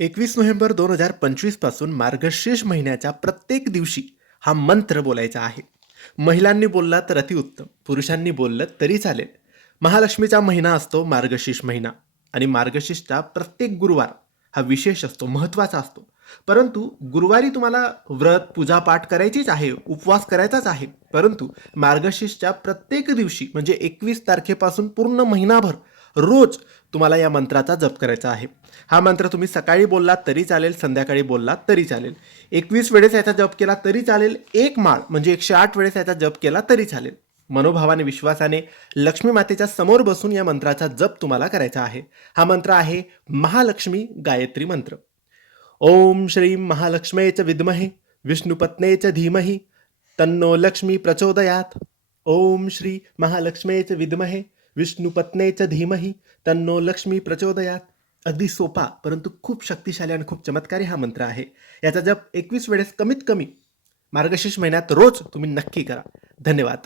एकवीस नोव्हेंबर दोन हजार पंचवीसपासून मार्गशीर्ष महिन्याच्या प्रत्येक दिवशी हा मंत्र बोलायचा आहे. महिलांनी बोलला तर अतिउत्तम पुरुषांनी बोललं तरी चालेल. महालक्ष्मीचा महिना असतो मार्गशीर्ष महिना आणि मार्गशीर्षचा प्रत्येक गुरुवार हा विशेष असतो महत्त्वाचा असतो. परंतु गुरुवारी तुम्हाला व्रत पूजापाठ करायचीच आहे उपवास करायचाच आहे. परंतु मार्गशीर्षच्या प्रत्येक दिवशी म्हणजे एकवीस तारखेपासून पूर्ण महिनाभर रोज तुम्हाला या मंत्राचा जप करायचा आहे. हा मंत्र तुम्ही सकाळी बोललात तरी चालेल संध्याकाळी बोललात तरी चालेल. एकवीस वेळेस याचा जप केला तरी चालेल एक माळ म्हणजे एकशे आठ वेळेस याचा जप केला तरी चालेल. मनोभावाने विश्वासाने लक्ष्मी मातेच्या समोर बसून या मंत्राचा जप तुम्हाला करायचा आहे. हा मंत्र आहे महालक्ष्मी गायत्री मंत्र. ओम श्री महालक्ष्मेच विद्महे विष्णुपत्नेच धीमही तन्नो लक्ष्मी प्रचोदयात. ओम श्री महालक्ष्मेच विद्महे विष्णुपत्ने च धीमही तन्नो लक्ष्मी प्रचोदयात. अगदी सोपा परंतु खूप शक्तिशाली आणि खूप चमत्कारी हा मंत्र आहे. याचा जप एकवीस वेळेस कमीत कमी मार्गशीर्ष महिन्यात रोज तुम्ही नक्की करा. धन्यवाद.